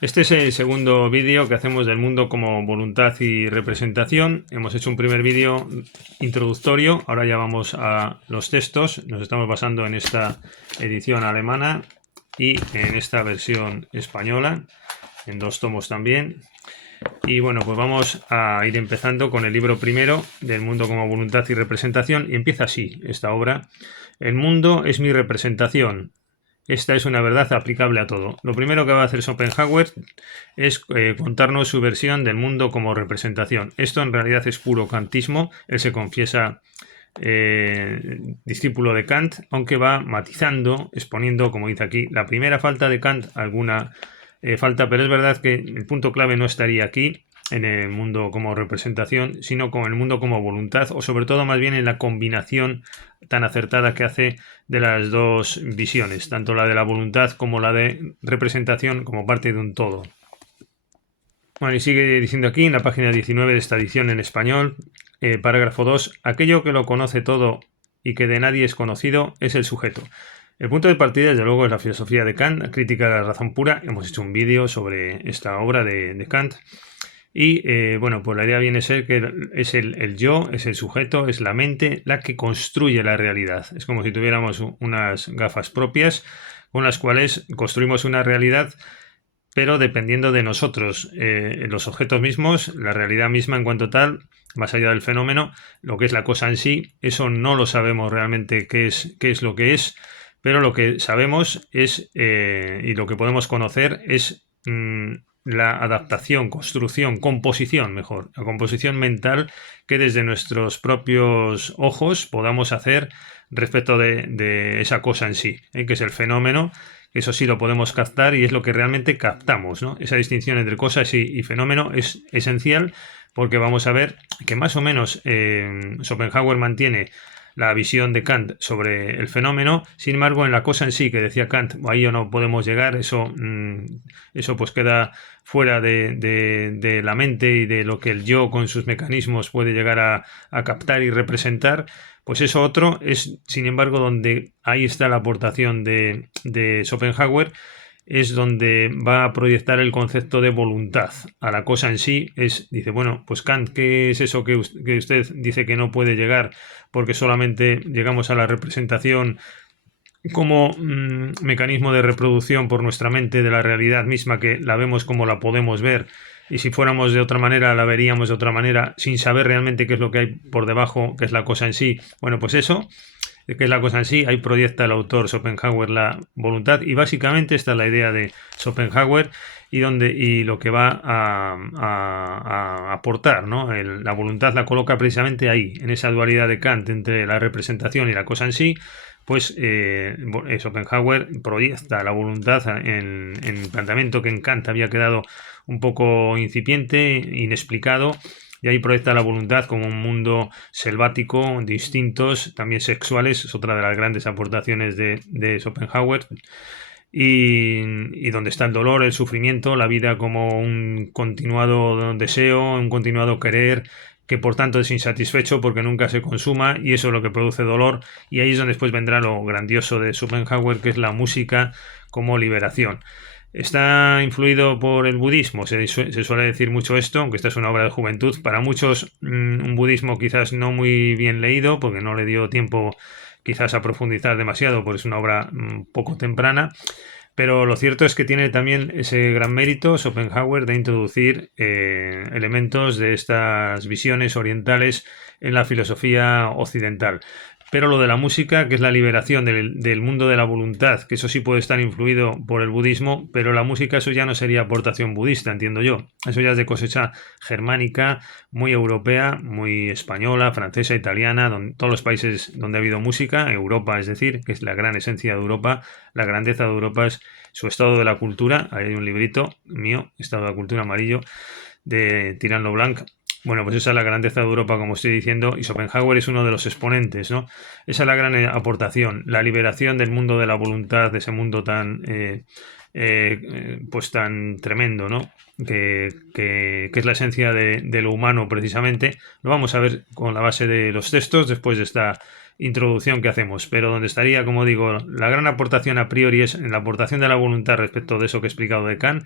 Este es el segundo vídeo que hacemos del mundo como voluntad y representación. Hemos hecho un primer vídeo introductorio, ahora ya vamos a los textos. Nos estamos basando en esta edición alemana y en esta versión española, en 2 tomos también. Y bueno, pues vamos a ir empezando con el libro primero del mundo como voluntad y representación, y empieza así esta obra. El mundo es mi representación. Esta es una verdad aplicable a todo. Lo primero que va a hacer Schopenhauer es contarnos su versión del mundo como representación. Esto en realidad es puro kantismo. Él se confiesa discípulo de Kant, aunque va matizando, exponiendo, como dice aquí, la primera falta de Kant, alguna falta, pero es verdad que el punto clave no estaría aquí, en el mundo como representación, sino con el mundo como voluntad, o sobre todo más bien en la combinación tan acertada que hace de las dos visiones, tanto la de la voluntad como la de representación, como parte de un todo. Bueno, y sigue diciendo aquí en la página 19 de esta edición en español, parágrafo 2, aquello que lo conoce todo y que de nadie es conocido es el sujeto. El punto de partida, desde luego, es la filosofía de Kant, la crítica de la razón pura. Hemos hecho un vídeo sobre esta obra de Kant. Y bueno, pues la idea viene a ser que es el yo, es el sujeto, es la mente la que construye la realidad. Es como si tuviéramos unas gafas propias con las cuales construimos una realidad, pero dependiendo de nosotros, los objetos mismos, la realidad misma en cuanto tal, más allá del fenómeno, lo que es la cosa en sí, eso no lo sabemos realmente qué es lo que es, pero lo que sabemos es, y lo que podemos conocer es la adaptación, construcción, composición, mejor, la composición mental que desde nuestros propios ojos podamos hacer respecto de esa cosa en sí, que es el fenómeno. Eso sí lo podemos captar y es lo que realmente captamos, ¿no? Esa distinción entre cosas y fenómeno es esencial, porque vamos a ver que más o menos Schopenhauer mantiene la visión de Kant sobre el fenómeno. Sin embargo, en la cosa en sí, que decía Kant, ahí no podemos llegar, eso pues queda fuera de la mente y de lo que el yo con sus mecanismos puede llegar a captar y representar. Pues eso otro es, sin embargo, donde ahí está la aportación de Schopenhauer, es donde va a proyectar el concepto de voluntad a la cosa en sí. Dice, bueno, pues Kant, ¿qué es eso que usted dice que no puede llegar porque solamente llegamos a la representación como mecanismo de reproducción por nuestra mente de la realidad misma, que la vemos como la podemos ver, y si fuéramos de otra manera la veríamos de otra manera sin saber realmente qué es lo que hay por debajo, qué es la cosa en sí? Bueno, pues eso, qué es la cosa en sí, ahí proyecta el autor Schopenhauer la voluntad, y básicamente esta es la idea de Schopenhauer y lo que va a aportar, ¿no? La voluntad la coloca precisamente ahí, en esa dualidad de Kant entre la representación y la cosa en sí. Pues Schopenhauer proyecta la voluntad en el planteamiento que en Kant había quedado un poco incipiente, inexplicado, y ahí proyecta la voluntad como un mundo selvático, de instintos, también sexuales, es otra de las grandes aportaciones de Schopenhauer, y donde está el dolor, el sufrimiento, la vida como un continuado deseo, un continuado querer, que por tanto es insatisfecho porque nunca se consuma, y eso es lo que produce dolor. Y ahí es donde después vendrá lo grandioso de Schopenhauer, que es la música como liberación. Está influido por el budismo, se suele decir mucho esto, aunque esta es una obra de juventud. Para muchos un budismo quizás no muy bien leído, porque no le dio tiempo quizás a profundizar demasiado, porque es una obra poco temprana. Pero lo cierto es que tiene también ese gran mérito Schopenhauer de introducir elementos de estas visiones orientales en la filosofía occidental. Pero lo de la música, que es la liberación del mundo de la voluntad, que eso sí puede estar influido por el budismo, pero la música, eso ya no sería aportación budista, entiendo yo. Eso ya es de cosecha germánica, muy europea, muy española, francesa, italiana, todos los países donde ha habido música, Europa, es decir, que es la gran esencia de Europa, la grandeza de Europa es su estado de la cultura. Ahí hay un librito mío, Estado de la Cultura Amarillo, de Tirán Leblanc. Bueno, pues esa es la grandeza de Europa, como estoy diciendo, y Schopenhauer es uno de los exponentes, ¿no? Esa es la gran aportación, la liberación del mundo de la voluntad, de ese mundo tan, pues tan tremendo, ¿no? Que es la esencia de lo humano, precisamente. Lo vamos a ver con la base de los textos, después de esta introducción que hacemos, pero donde estaría, como digo, la gran aportación a priori es en la aportación de la voluntad respecto de eso que he explicado de Kant.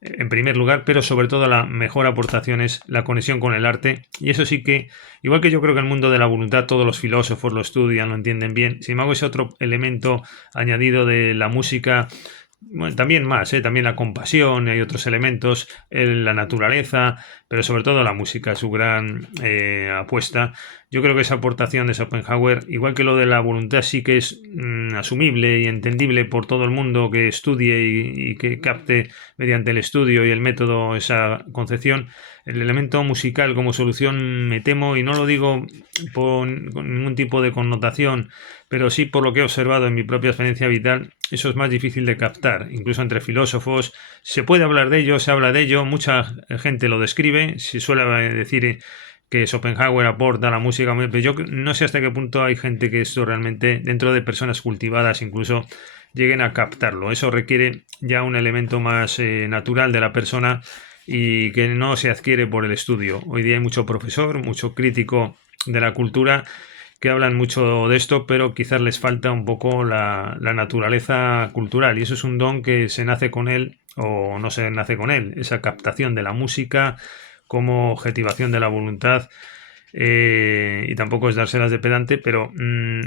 en primer lugar, pero sobre todo la mejor aportación es la conexión con el arte. Y eso sí que, igual que yo creo que el mundo de la voluntad todos los filósofos lo estudian, lo entienden bien, sin embargo ese otro elemento añadido de la música, bueno, también más, también la compasión, hay otros elementos, la naturaleza, pero sobre todo la música, su gran apuesta. Yo creo que esa aportación de Schopenhauer, igual que lo de la voluntad, sí que es asumible y entendible por todo el mundo que estudie y que capte mediante el estudio y el método esa concepción. El elemento musical como solución, me temo, y no lo digo con ningún tipo de connotación, pero sí por lo que he observado en mi propia experiencia vital, eso es más difícil de captar. Incluso entre filósofos se puede hablar de ello, se habla de ello, mucha gente lo describe, se suele decir que Schopenhauer aporta a la música, pero yo no sé hasta qué punto hay gente que esto realmente, dentro de personas cultivadas incluso, lleguen a captarlo. Eso requiere ya un elemento más natural de la persona y que no se adquiere por el estudio. Hoy día hay mucho profesor, mucho crítico de la cultura que hablan mucho de esto, pero quizás les falta un poco la naturaleza cultural, y eso es un don que se nace con él o no se nace con él, esa captación de la música como objetivación de la voluntad. Y tampoco es dárselas de pedante, pero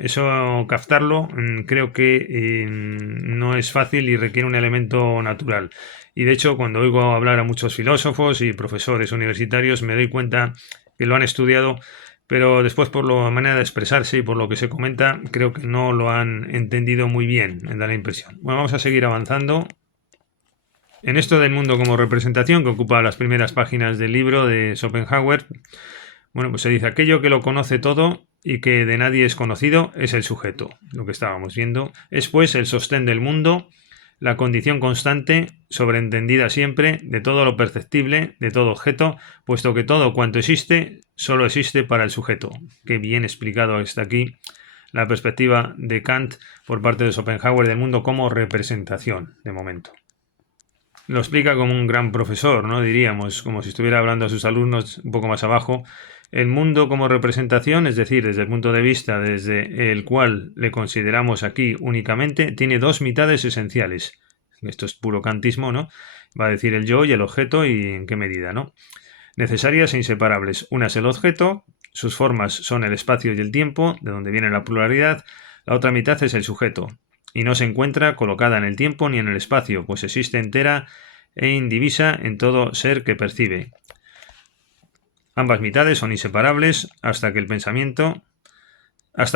eso captarlo creo que no es fácil y requiere un elemento natural. Y de hecho, cuando oigo hablar a muchos filósofos y profesores universitarios, me doy cuenta que lo han estudiado, pero después por la manera de expresarse y por lo que se comenta, creo que no lo han entendido muy bien, me da la impresión. Bueno, vamos a seguir avanzando. En esto del mundo como representación, que ocupa las primeras páginas del libro de Schopenhauer, bueno, pues se dice: aquello que lo conoce todo y que de nadie es conocido es el sujeto, lo que estábamos viendo. Es pues el sostén del mundo, la condición constante, sobreentendida siempre, de todo lo perceptible, de todo objeto, puesto que todo cuanto existe, solo existe para el sujeto. Qué bien explicado está aquí la perspectiva de Kant por parte de Schopenhauer del mundo como representación, de momento. Lo explica como un gran profesor, ¿no? Diríamos, como si estuviera hablando a sus alumnos un poco más abajo. El mundo como representación, es decir, desde el punto de vista desde el cual le consideramos aquí únicamente, tiene dos mitades esenciales. Esto es puro kantismo, ¿no? Va a decir el yo y el objeto y en qué medida, ¿no? Necesarias e inseparables. Una es el objeto, sus formas son el espacio y el tiempo, de donde viene la pluralidad. La otra mitad es el sujeto, y no se encuentra colocada en el tiempo ni en el espacio, pues existe entera e indivisa en todo ser que percibe. Ambas mitades son inseparables hasta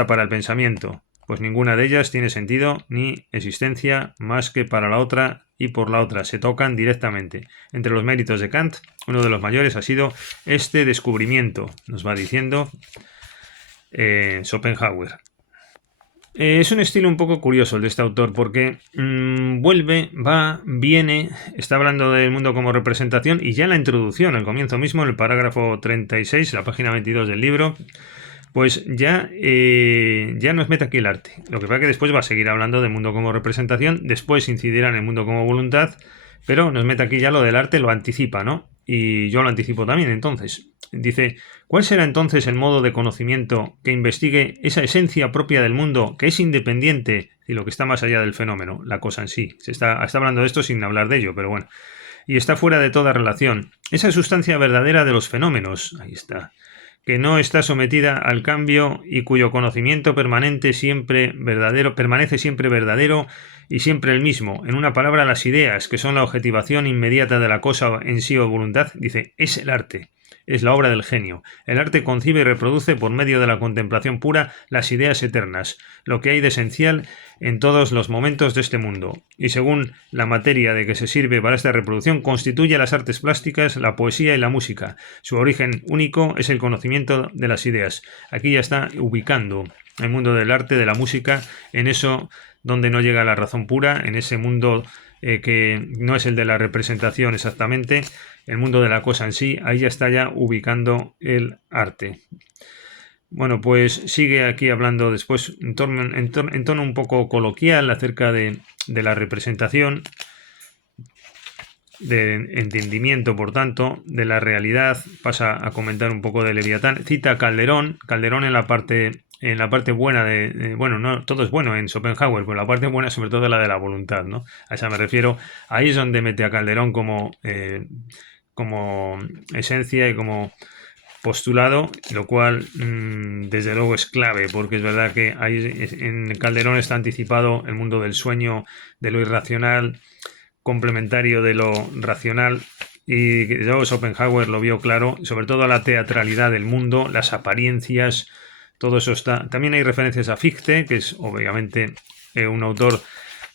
para el pensamiento, pues ninguna de ellas tiene sentido ni existencia más que para la otra y por la otra, se tocan directamente. Entre los méritos de Kant, uno de los mayores ha sido este descubrimiento, nos va diciendo Schopenhauer. Es un estilo un poco curioso el de este autor, porque vuelve, va, viene, está hablando del mundo como representación, y ya en la introducción, al comienzo mismo, en el parágrafo 36, la página 22 del libro, pues ya nos mete aquí el arte. Lo que pasa es que después va a seguir hablando del mundo como representación, después incidirá en el mundo como voluntad, pero nos mete aquí ya lo del arte, lo anticipa, ¿no? Y yo lo anticipo también, entonces. Dice: ¿cuál será entonces el modo de conocimiento que investigue esa esencia propia del mundo, que es independiente y lo que está más allá del fenómeno, la cosa en sí? Está hablando de esto sin hablar de ello, pero bueno. Y está fuera de toda relación. Esa sustancia verdadera de los fenómenos, ahí está, que no está sometida al cambio y cuyo conocimiento permanece siempre verdadero y siempre el mismo. En una palabra, las ideas, que son la objetivación inmediata de la cosa en sí o voluntad, dice, es el arte. Es la obra del genio. El arte concibe y reproduce por medio de la contemplación pura las ideas eternas, lo que hay de esencial en todos los momentos de este mundo. Y según la materia de que se sirve para esta reproducción, constituye las artes plásticas, la poesía y la música. Su origen único es el conocimiento de las ideas. Aquí ya está ubicando el mundo del arte, de la música, en eso donde no llega la razón pura, en ese mundo que no es el de la representación exactamente, el mundo de la cosa en sí. Ahí ya está ya ubicando el arte. Bueno, pues sigue aquí hablando después en tono un poco coloquial acerca de la representación, de entendimiento, por tanto, de la realidad. Pasa a comentar un poco de Leviatán. Cita a Calderón en la parte en la parte buena bueno, no todo es bueno en Schopenhauer, pero la parte buena sobre todo la de la voluntad, ¿no? A esa me refiero. Ahí es donde mete a Calderón como esencia y como postulado, lo cual desde luego es clave, porque es verdad que ahí en Calderón está anticipado el mundo del sueño, de lo irracional, complementario de lo racional, y luego Schopenhauer lo vio claro, sobre todo la teatralidad del mundo, las apariencias, todo eso está. También hay referencias a Fichte, que es obviamente un autor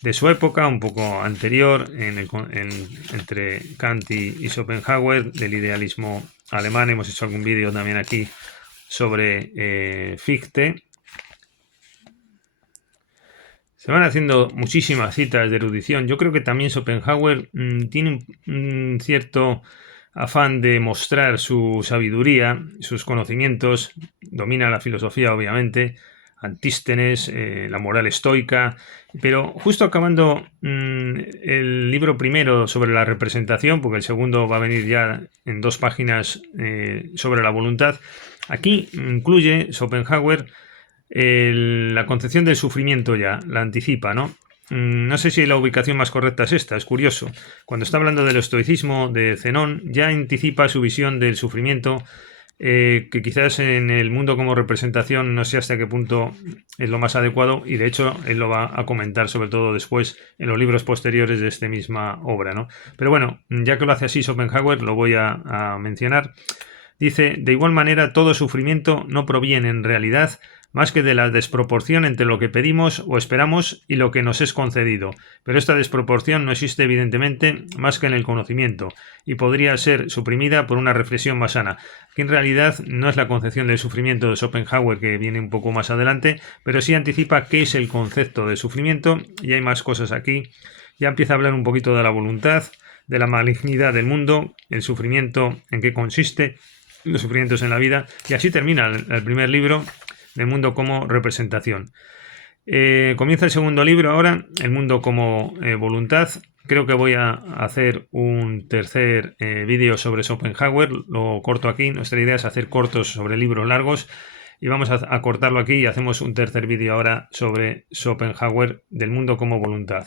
de su época, un poco anterior, entre Kant y Schopenhauer, del idealismo alemán. Hemos hecho algún vídeo también aquí sobre Fichte. Se van haciendo muchísimas citas de erudición. Yo creo que también Schopenhauer tiene un cierto afán de mostrar su sabiduría, sus conocimientos. Domina la filosofía, obviamente, Antístenes, la moral estoica, pero justo acabando el libro primero sobre la representación, porque el segundo va a venir ya en 2 páginas sobre la voluntad, aquí incluye Schopenhauer la concepción del sufrimiento, ya la anticipa, ¿no? No sé si la ubicación más correcta es esta, es curioso. Cuando está hablando del estoicismo de Zenón, ya anticipa su visión del sufrimiento, que quizás en el mundo como representación no sé hasta qué punto es lo más adecuado, y de hecho él lo va a comentar sobre todo después en los libros posteriores de esta misma obra, ¿no? Pero bueno, ya que lo hace así Schopenhauer, lo voy a mencionar. Dice: de igual manera, todo sufrimiento no proviene en realidad más que de la desproporción entre lo que pedimos o esperamos y lo que nos es concedido, pero esta desproporción no existe evidentemente más que en el conocimiento, y podría ser suprimida por una reflexión más sana, que en realidad no es la concepción del sufrimiento de Schopenhauer, que viene un poco más adelante, pero sí anticipa qué es el concepto de sufrimiento, y hay más cosas aquí. Ya empieza a hablar un poquito de la voluntad, de la malignidad del mundo, el sufrimiento, en qué consiste, los sufrimientos en la vida, y así termina el primer libro, del mundo como representación. Comienza el segundo libro ahora, el mundo como voluntad. Creo que voy a hacer un tercer vídeo sobre Schopenhauer, lo corto aquí. Nuestra idea es hacer cortos sobre libros largos, y vamos a cortarlo aquí y hacemos un tercer vídeo ahora sobre Schopenhauer, del mundo como voluntad.